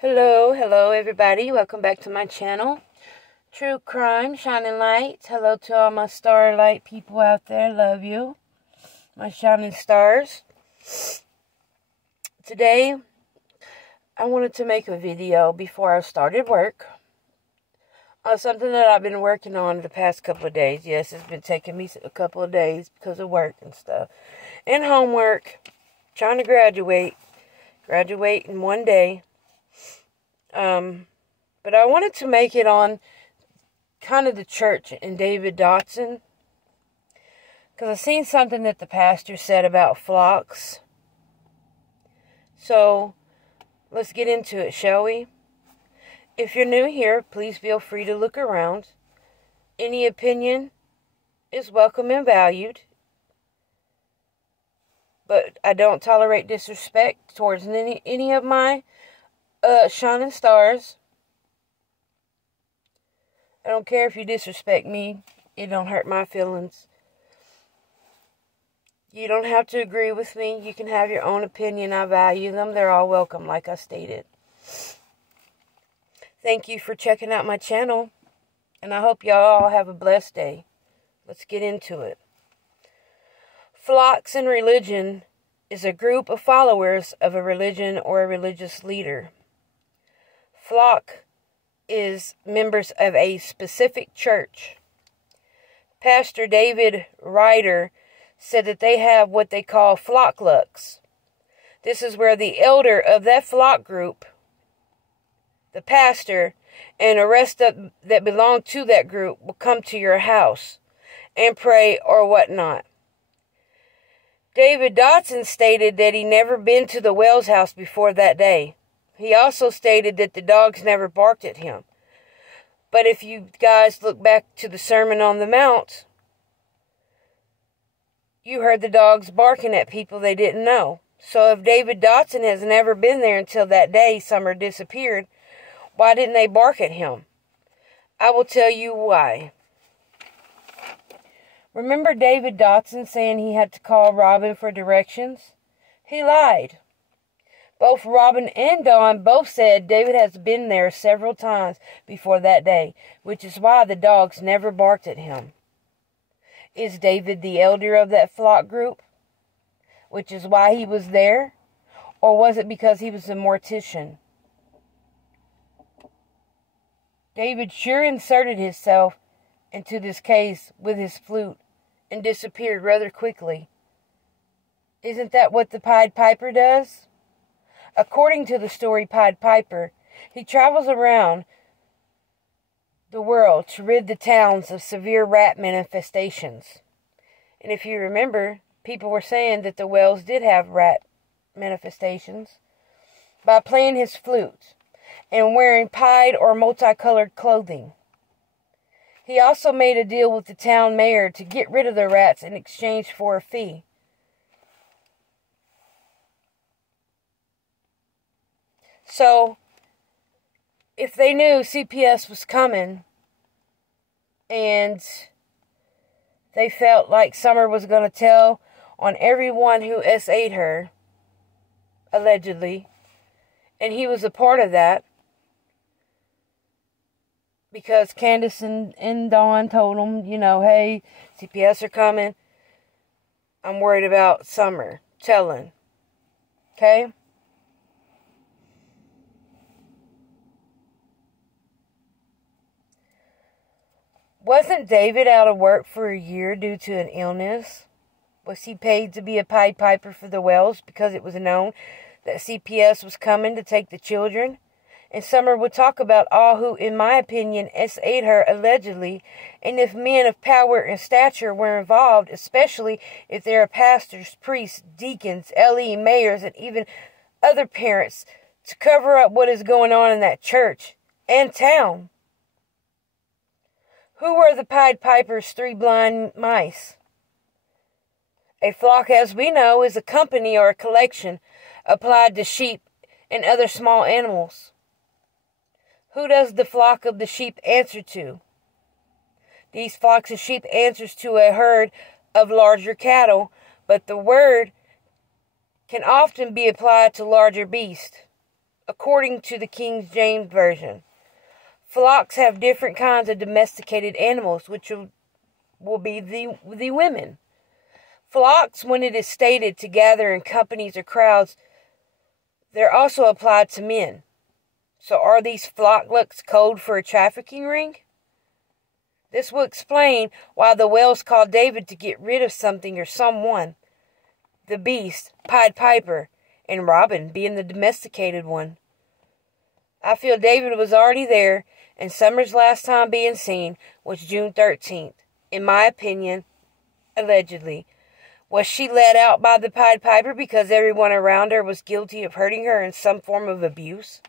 Hello everybody. Welcome back to my channel. True Crime, Shining Light. Hello to all my starlight people out there. Love you. My shining stars. Today, I wanted to make a video before I started work on something that I've been working on the past couple of days. Yes, it's been taking me a couple of days because of work and stuff. And homework. Trying to graduate in one day. But I wanted to make it on kind of the church and David Dotson. Because I seen something that the pastor said about flocks. So, let's get into it, shall we? If you're new here, please feel free to look around. Any opinion is welcome and valued. But I don't tolerate disrespect towards any of my shining stars. I don't care if you disrespect me. It don't hurt my feelings. You don't have to agree with me. You can have your own opinion. I value them. They're all welcome, like I stated. Thank you for checking out my channel. And I hope y'all all have a blessed day. Let's get into it. Flocks in religion is a group of followers of a religion or a religious leader. Flock is members of a specific church. Pastor David Ryder said that they have what they call flock lucks. This is where the elder of that flock group, the pastor, and the rest that belong to that group will come to your house and pray or whatnot. David Dotson stated that he never been to the Wells house before that day. He also stated that the dogs never barked at him. But if you guys look back to the Sermon on the Mount, you heard the dogs barking at people they didn't know. So if David Dotson has never been there until that day Summer disappeared, why didn't they bark at him? I will tell you why. Remember David Dotson saying he had to call Robin for directions? He lied. Both Robin and Dawn both said David has been there several times before that day, which is why the dogs never barked at him. Is David the elder of that flock group, which is why he was there? Or was it because he was a mortician? David sure inserted himself into this case with his flute and disappeared rather quickly. Isn't that what the Pied Piper does? According to the story Pied Piper, he travels around the world to rid the towns of severe rat manifestations. And if you remember, people were saying that the Wells did have rat manifestations by playing his flute and wearing pied or multicolored clothing. He also made a deal with the town mayor to get rid of the rats in exchange for a fee. So, if they knew CPS was coming and they felt like Summer was going to tell on everyone who SA'd her, allegedly, and he was a part of that, because Candace and Dawn told him, hey, CPS are coming. I'm worried about Summer telling. Okay? Wasn't David out of work for a year due to an illness? Was he paid to be a Pied Piper for the Wells because it was known that CPS was coming to take the children? And Summer would talk about all who, in my opinion, SA'd her allegedly, and if men of power and stature were involved, especially if there are pastors, priests, deacons, LE, mayors, and even other parents, to cover up what is going on in that church and town. Who were the Pied Piper's three blind mice? A flock, as we know, is a company or a collection applied to sheep and other small animals. Who does the flock of the sheep answer to? These flocks of sheep answers to a herd of larger cattle, but the word can often be applied to larger beasts. according to the King James Version. Flocks have different kinds of domesticated animals, which will be the women. Flocks, when it is stated to gather in companies or crowds, they're also applied to men. So are these flocklets code for a trafficking ring? This will explain why the whales called David to get rid of something or someone. The beast, Pied Piper, and Robin being the domesticated one. I feel David was already there, and Summer's last time being seen was June 13th. In my opinion, allegedly. Was she let out by the Pied Piper because everyone around her was guilty of hurting her in some form of abuse?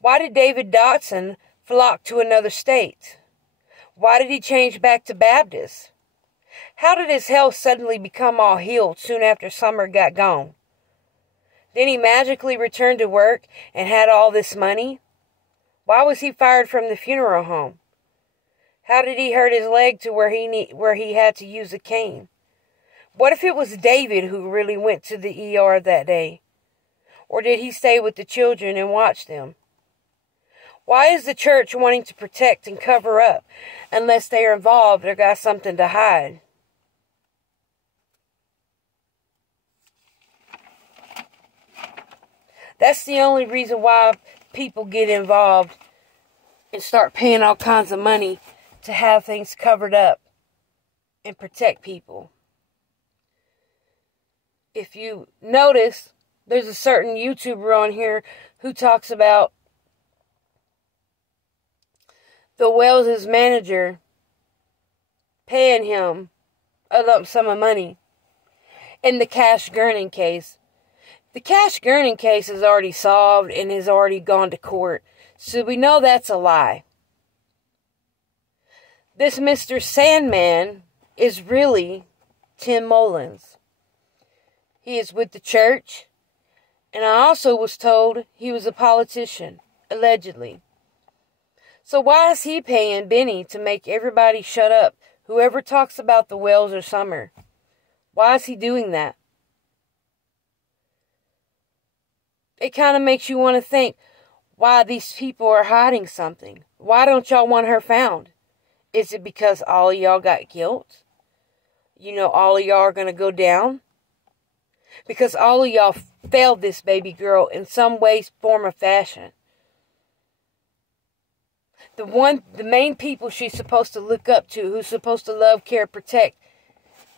Why did David Dotson flock to another state? Why did he change back to Baptist? How did his health suddenly become all healed soon after Summer got gone? Then he magically returned to work and had all this money? Why was he fired from the funeral home? How did he hurt his leg to where he had to use a cane? What if it was David who really went to the ER that day? Or did he stay with the children and watch them? Why is the church wanting to protect and cover up unless they are involved or got something to hide? That's the only reason why people get involved and start paying all kinds of money to have things covered up and protect people. If you notice, there's a certain YouTuber on here who talks about the Wales' manager paying him a lump sum of money in the Cash Gurning case. The Cash Gurning case is already solved and has already gone to court, so we know that's a lie. This Mr. Sandman is really Tim Mullins. He is with the church, and I also was told he was a politician, allegedly. So why is he paying Benny to make everybody shut up, whoever talks about the whales or Summer? Why is he doing that? It kind of makes you want to think why these people are hiding something. Why don't y'all want her found? Is it because all of y'all got guilt? You know, all of y'all are going to go down? Because all of y'all failed this baby girl in some way, form, or fashion. The main people she's supposed to look up to, who's supposed to love, care, protect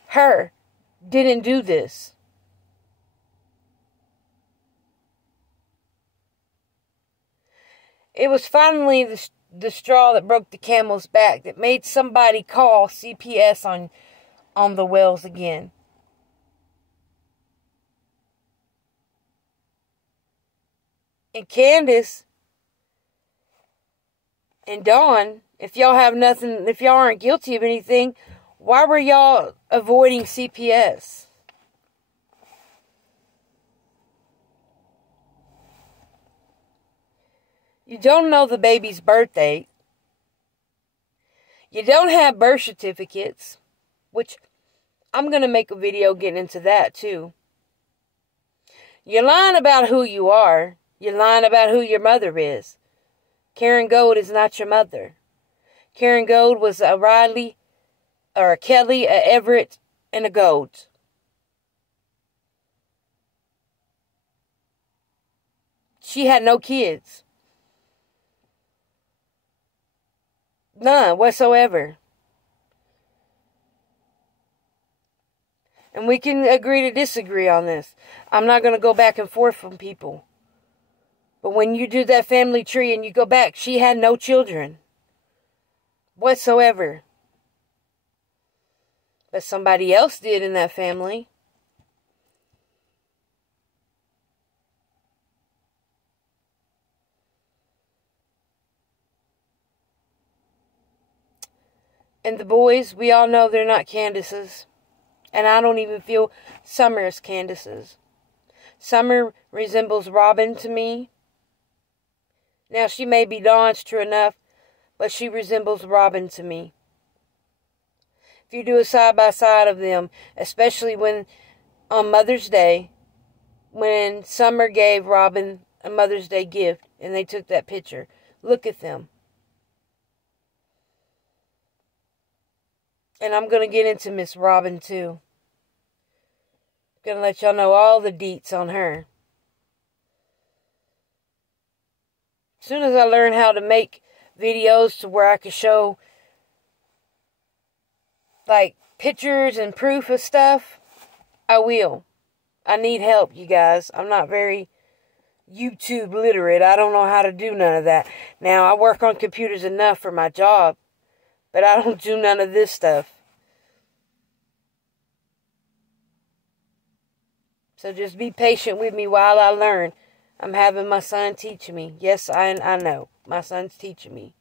her, didn't do this. It was finally the straw that broke the camel's back that made somebody call CPS on the Wells again. And Candace and Dawn, if y'all aren't guilty of anything, why were y'all avoiding CPS? You don't know the baby's birth date. You don't have birth certificates, which I'm going to make a video getting into that too. You're lying about who you are. You're lying about who your mother is. Karen Gold is not your mother. Karen Gold was a Riley, or a Kelly, a Everett, and a Gold. She had no kids. None whatsoever. And we can agree to disagree on this. I'm not going to go back and forth from people. But when you do that family tree and you go back, she had no children whatsoever. But somebody else did in that family. And the boys, we all know they're not Candace's. And I don't even feel Summer is Candace's. Summer resembles Robin to me. Now, she may be Dawn's, true enough, but she resembles Robin to me. If you do a side-by-side of them, especially when, on Mother's Day, when Summer gave Robin a Mother's Day gift, and they took that picture. Look at them. And I'm going to get into Miss Robin, too. Going to let y'all know all the deets on her. As soon as I learn how to make videos to where I can show, like, pictures and proof of stuff, I will. I need help, you guys. I'm not very YouTube literate. I don't know how to do none of that. Now, I work on computers enough for my job, but I don't do none of this stuff. So just be patient with me while I learn. I'm having my son teach me. Yes, I know. My son's teaching me.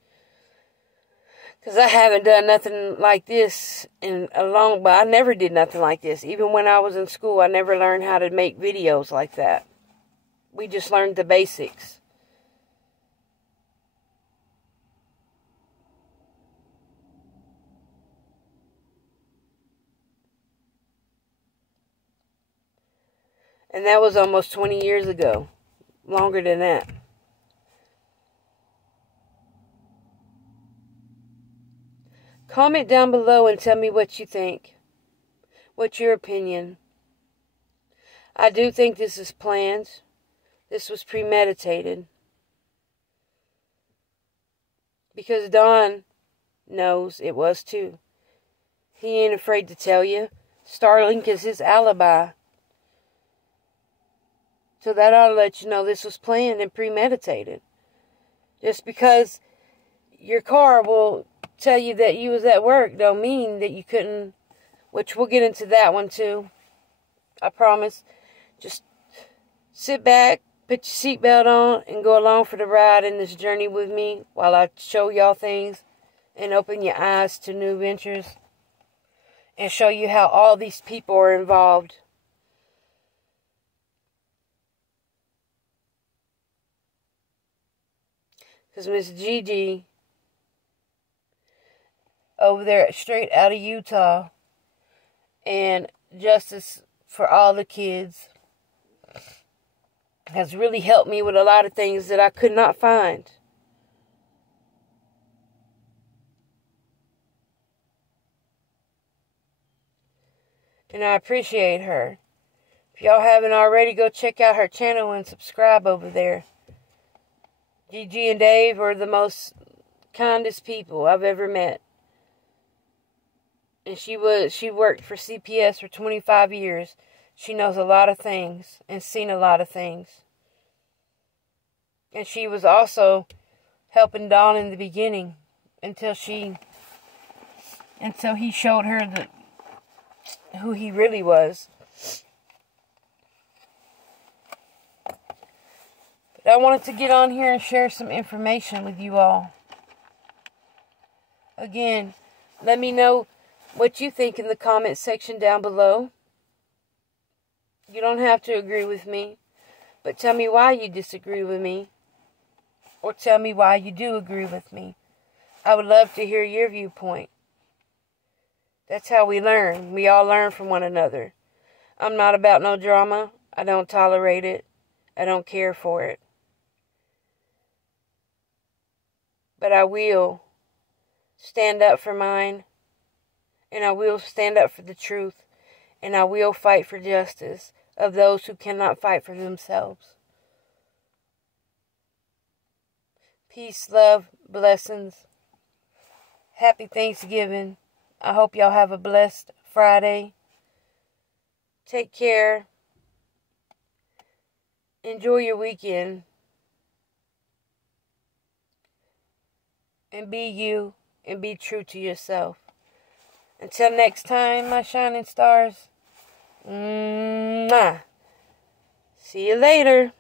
Because I haven't done nothing like this in a long... But I never did nothing like this. Even when I was in school, I never learned how to make videos like that. We just learned the basics. And that was almost 20 years ago. Longer than that. Comment down below and tell me what you think. What's your opinion? I do think this is planned. This was premeditated. Because Don knows it was too. He ain't afraid to tell you. Starlink is his alibi. So that ought to let you know this was planned and premeditated. Just because your car will tell you that you was at work don't mean that you couldn't, which we'll get into that one too. I promise. Just sit back, put your seatbelt on, and go along for the ride in this journey with me while I show y'all things and open your eyes to new ventures and show you how all these people are involved. Because Miss Gigi, over there straight out of Utah, and Justice for All the Kids, has really helped me with a lot of things that I could not find. And I appreciate her. If y'all haven't already, go check out her channel and subscribe over there. Gigi and Dave are the most kindest people I've ever met. And she worked for CPS for 25 years. She knows a lot of things and seen a lot of things. And she was also helping Don in the beginning until he showed her who he really was. But I wanted to get on here and share some information with you all. Again, let me know what you think in the comment section down below. You don't have to agree with me, but tell me why you disagree with me. Or tell me why you do agree with me. I would love to hear your viewpoint. That's how we learn. We all learn from one another. I'm not about no drama. I don't tolerate it. I don't care for it. But I will stand up for mine. And I will stand up for the truth. And I will fight for justice of those who cannot fight for themselves. Peace, love, blessings. Happy Thanksgiving. I hope y'all have a blessed Friday. Take care. Enjoy your weekend. And be you and be true to yourself. Until next time, my shining stars. Mwah. See you later.